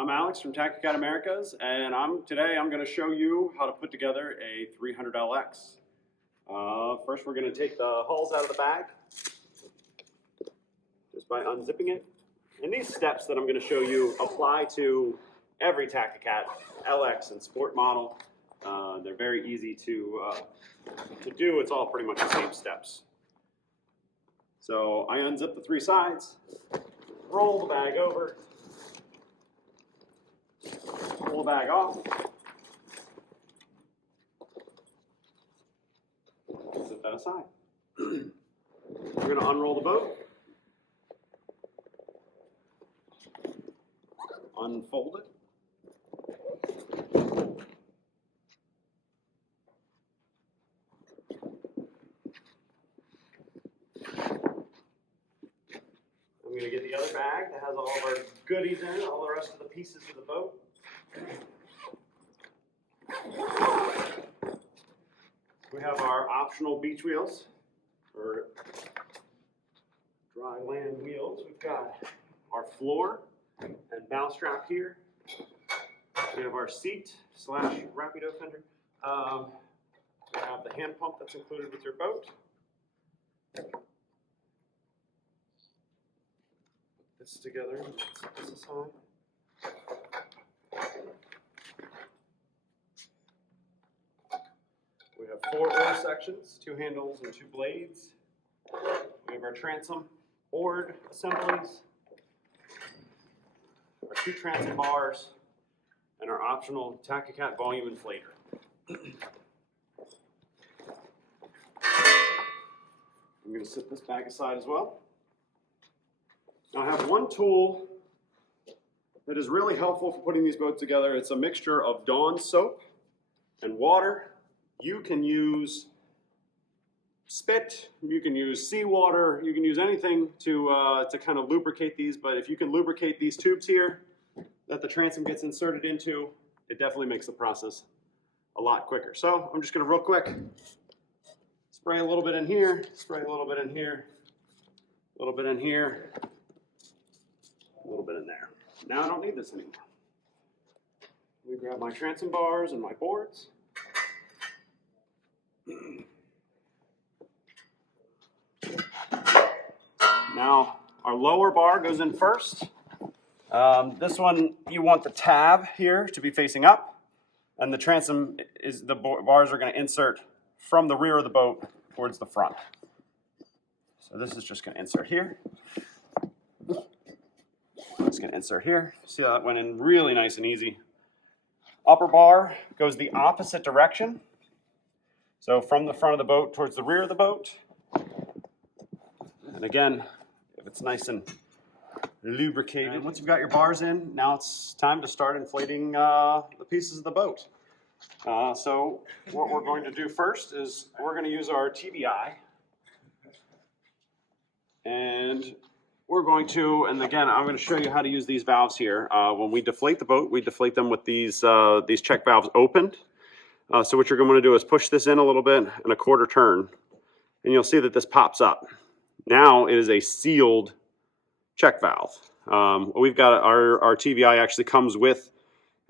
I'm Alex from Takacat Americas, and today I'm going to show you how to put together a 300LX. First, we're going to take the hulls out of the bag just by unzipping it. And these steps that I'm going to show you apply to every Takacat LX and Sport model. They're very easy to do. It's all pretty much the same steps. So I unzip the three sides, roll the bag over, pull the bag off, set that aside. We're going to unroll the boat, unfold it, I'm going to get the other bag that has all of our goodies in it, all the rest of the pieces of the boat. We have our optional beach wheels, or dry land wheels. We've got our floor and bow strap here. We have our seat / rapido fender. We have the hand pump that's included with your boat. Put this together, set this aside. We have 4 oar sections, 2 handles and 2 blades. We have our transom board assemblies, our 2 transom bars, and our optional Takacat volume inflator. I'm going to set this bag aside as well. Now I have one tool that is really helpful for putting these boats together. It's a mixture of Dawn soap and water. You can use spit, you can use seawater, you can use anything to kind of lubricate these, but if you can lubricate these tubes here that the transom gets inserted into, it definitely makes the process a lot quicker. So I'm just going to real quick spray a little bit in here, spray a little bit in here, a little bit in here, a little bit in there. Now I don't need this anymore. Let me grab my transom bars and my boards. Now our lower bar goes in first. This one, you want the tab here to be facing up, and the transom is the bars are going to insert from the rear of the boat towards the front. So this is just going to insert here. It's going to insert here. See how that went in really nice and easy. Upper bar goes the opposite direction. So from the front of the boat towards the rear of the boat. And again, if it's nice and lubricated. And once you've got your bars in, now it's time to start inflating the pieces of the boat. So what we're going to do first is we're going to use our TBI. And we're going to, and again, I'm going to show you how to use these valves here. When we deflate the boat, we deflate them with these check valves opened. So what you're going to do is push this in a little bit and a quarter turn, and you'll see that this pops up. Now it is a sealed check valve. We've got our TBI actually comes with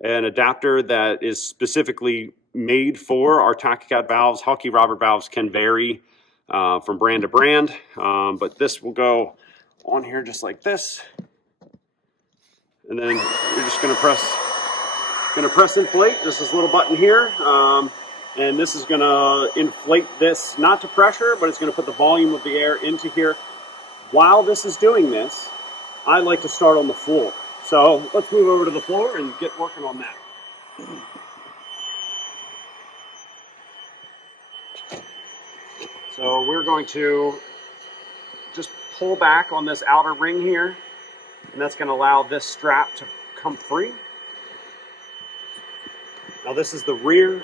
an adapter that is specifically made for our Takacat valves. Hucky Robert valves can vary from brand to brand, but this will go on here just like this, and then you're just going to press inflate. This is a little button here, and this is going to inflate this, not to pressure, but it's going to put the volume of the air into here. While this is doing this, I like to start on the floor. So let's move over to the floor and get working on that. So we're going to just pull back on this outer ring here, and that's going to allow this strap to come free. Now this is the rear,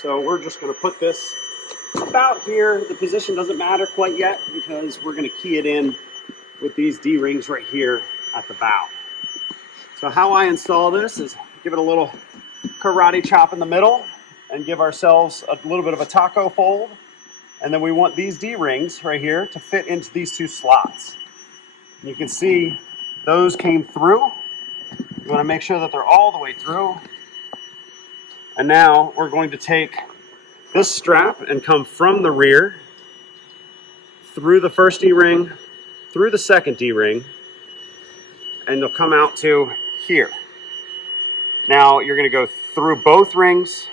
so we're just going to put this about here. The position doesn't matter quite yet because we're going to key it in with these D-rings right here at the bow. So how I install this is give it a little karate chop in the middle and give ourselves a little bit of a taco fold. And then we want these D-rings right here to fit into these 2 slots. You can see those came through. You want to make sure that they're all the way through. And now we're going to take this strap and come from the rear through the first D-ring, through the second D-ring, and they'll come out to here. Now you're going to go through both rings,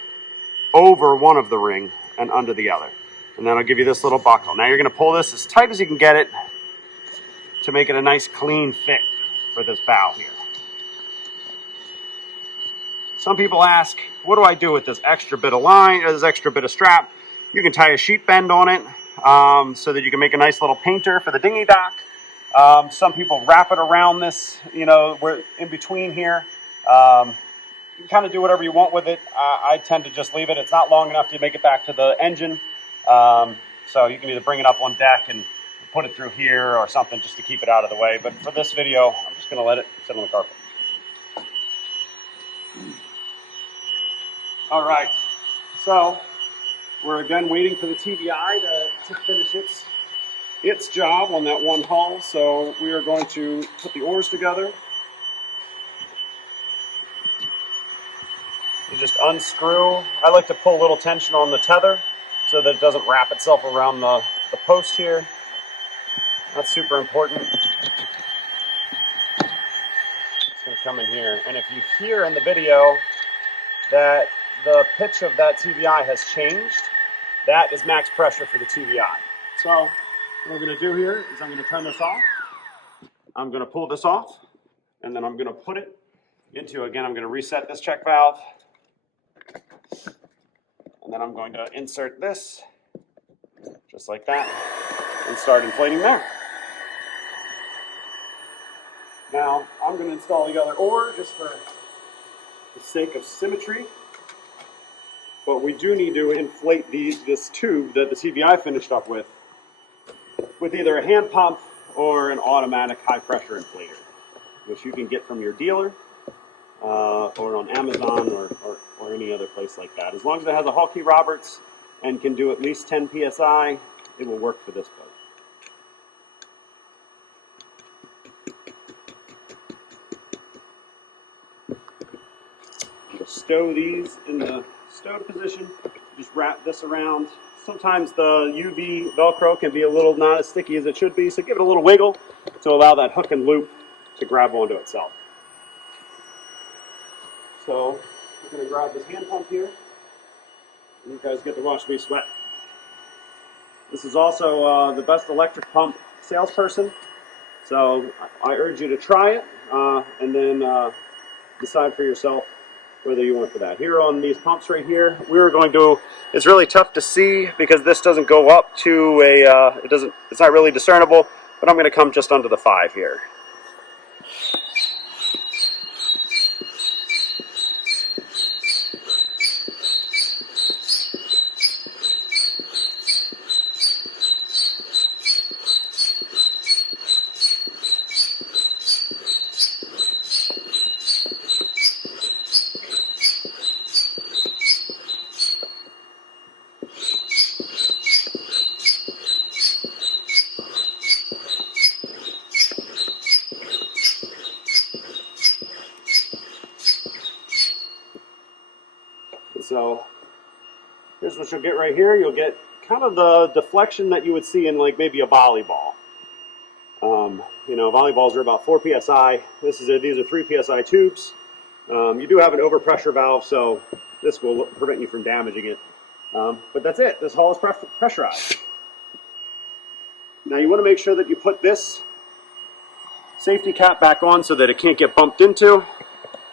over one of the ring, and under the other. And then I'll give you this little buckle. Now you're going to pull this as tight as you can get it to make it a nice clean fit for this bow here. Some people ask, what do I do with this extra bit of line, or this extra bit of strap? You can tie a sheet bend on it so that you can make a nice little painter for the dinghy dock. Some people wrap it around this, you know, we're in between here. You can kind of do whatever you want with it. I tend to just leave it. It's not long enough to make it back to the engine. So you can either bring it up on deck and put it through here or something just to keep it out of the way. But for this video, I'm just going to let it sit on the carpet. All right, so we're again waiting for the TBI to finish its job on that one hull. So we are going to put the oars together. You just unscrew. I like to pull a little tension on the tether so that it doesn't wrap itself around the post here. That's super important. It's going to come in here. And if you hear in the video that the pitch of that TBI has changed, that is max pressure for the TBI. So what we're going to do here is I'm going to turn this off. I'm going to pull this off, and then I'm going to put it into, again, I'm going to reset this check valve. And then I'm going to insert this, just like that, and start inflating there. Now, I'm going to install the other oar just for the sake of symmetry. But we do need to inflate this tube that the TBI finished up with either a hand pump or an automatic high pressure inflator, which you can get from your dealer or on Amazon or any other place like that. As long as it has a Hawkey Roberts and can do at least 10 PSI, it will work for this boat. Just stow these in the stowed position. Just wrap this around. Sometimes the UV Velcro can be a little not as sticky as it should be, so give it a little wiggle to allow that hook and loop to grab onto itself. So I'm going to grab this hand pump here, and you guys get to watch me sweat. This is also the best electric pump salesperson, so I urge you to try it and then decide for yourself whether you want for that. Here on these pumps right here, it's really tough to see because this doesn't go up to it's not really discernible, but I'm going to come just under the 5 here. So here's what you'll get right here. You'll get kind of the deflection that you would see in like maybe a volleyball. You know, volleyballs are about 4 PSI. These are 3 PSI tubes. You do have an overpressure valve, so this will prevent you from damaging it. But that's it. This hull is pressurized. Now you want to make sure that you put this safety cap back on so that it can't get bumped into.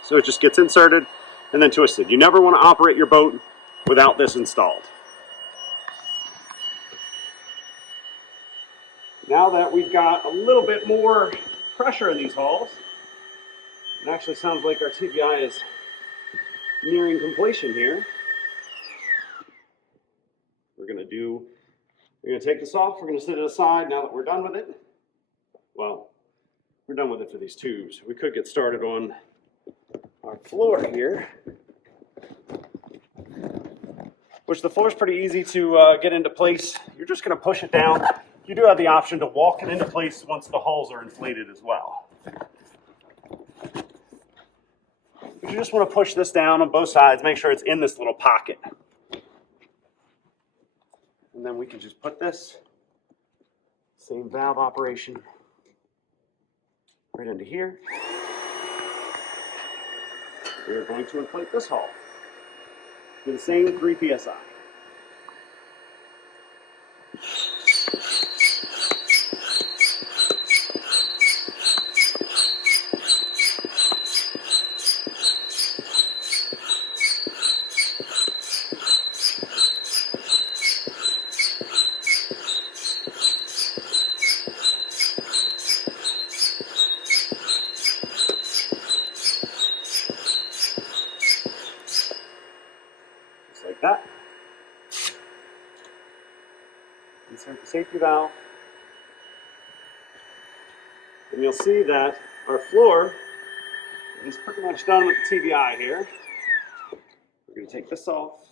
So it just gets inserted and then twisted. You never want to operate your boat without this installed. Now that we've got a little bit more pressure in these hulls, it actually sounds like our TBI is nearing completion here. We're going to take this off. We're going to set it aside now that we're done with it. Well, we're done with it for these tubes. We could get started on our floor here, which the floor is pretty easy to get into place. You're just going to push it down. You do have the option to walk it into place once the hulls are inflated as well. You just want to push this down on both sides, make sure it's in this little pocket. And then we can just put this same valve operation right into here. We are going to inflate this hull to the same 3 psi. Like that. Insert the safety valve. And you'll see that our floor is pretty much done with the TVI here. We're going to take this off.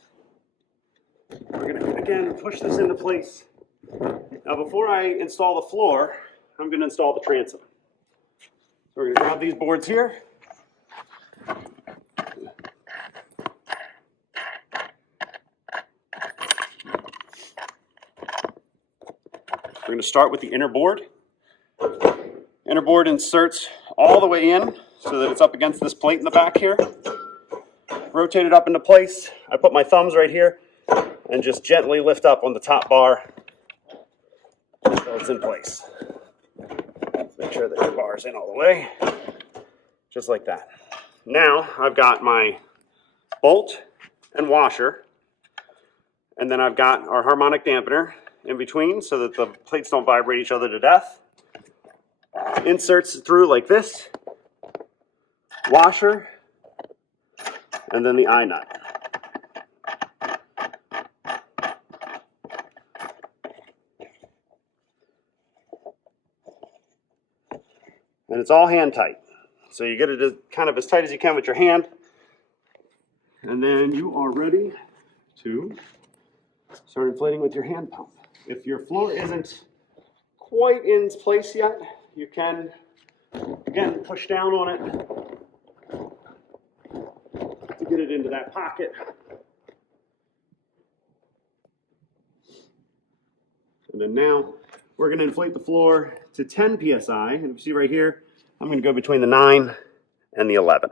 We're going to, again, push this into place. Now, before I install the floor, I'm going to install the transom. So we're going to grab these boards here. We're going to start with the inner board. Inner board inserts all the way in so that it's up against this plate in the back here. Rotate it up into place. I put my thumbs right here and just gently lift up on the top bar so it's in place. Make sure that your bar is in all the way, just like that. Now I've got my bolt and washer, and then I've got our harmonic dampener in between so that the plates don't vibrate each other to death. Inserts through like this, washer, and then the eye nut. And it's all hand tight. So you get it as, kind of as tight as you can with your hand. And then you are ready to start inflating with your hand pump. If your floor isn't quite in place yet, you can, again, push down on it to get it into that pocket. And then now we're going to inflate the floor to 10 psi. And you see right here, I'm going to go between the 9 and the 11.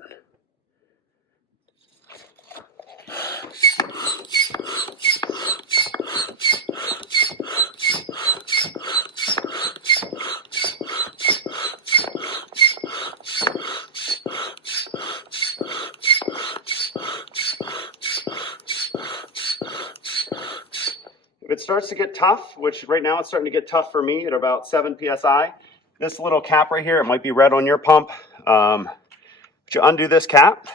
If it starts to get tough, which right now it's starting to get tough for me at about 7 psi, this little cap right here, it might be red on your pump. But you undo this cap,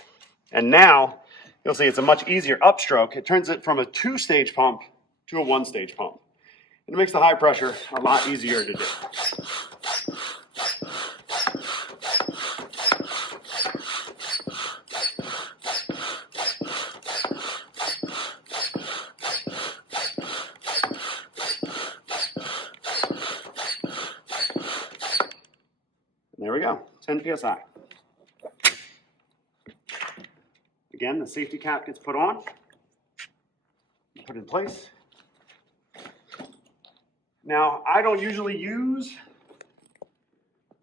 and now you'll see it's a much easier upstroke. It turns it from a 2-stage pump to a 1-stage pump. And it makes the high pressure a lot easier to do. There we go, 10 psi. Again, the safety cap gets put on, put in place. Now, I don't usually use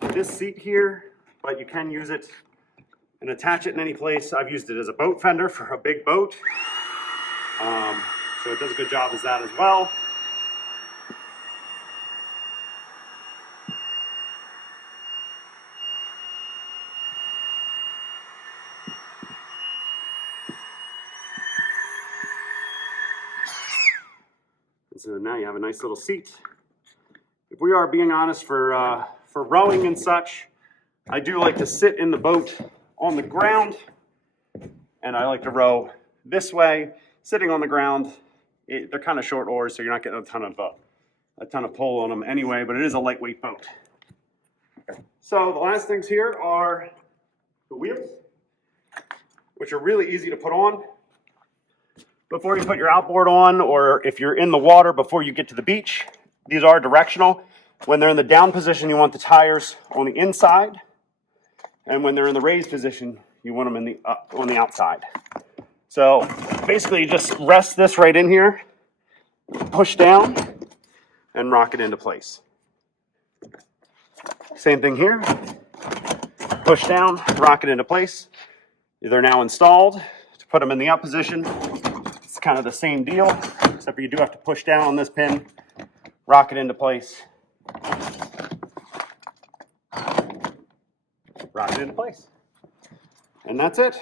this seat here, but you can use it and attach it in any place. I've used it as a boat fender for a big boat, so it does a good job as that as well. So now you have a nice little seat. If we are being honest, for rowing and such, I do like to sit in the boat on the ground, and I like to row this way, sitting on the ground. They're kind of short oars, so you're not getting a ton of pull on them anyway, but it is a lightweight boat. Okay. So the last things here are the wheels, which are really easy to put on. Before you put your outboard on, or if you're in the water before you get to the beach, these are directional. When they're in the down position, you want the tires on the inside. And when they're in the raised position, you want them in the on the outside. So basically, you just rest this right in here, push down, and rock it into place. Same thing here. Push down, rock it into place. They're now installed. To put them in the up position, it's kind of the same deal, except for you do have to push down on this pin, rock it into place, rock it into place. And that's it.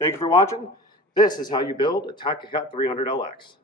Thank you for watching. This is how you build a Takacat 300LX.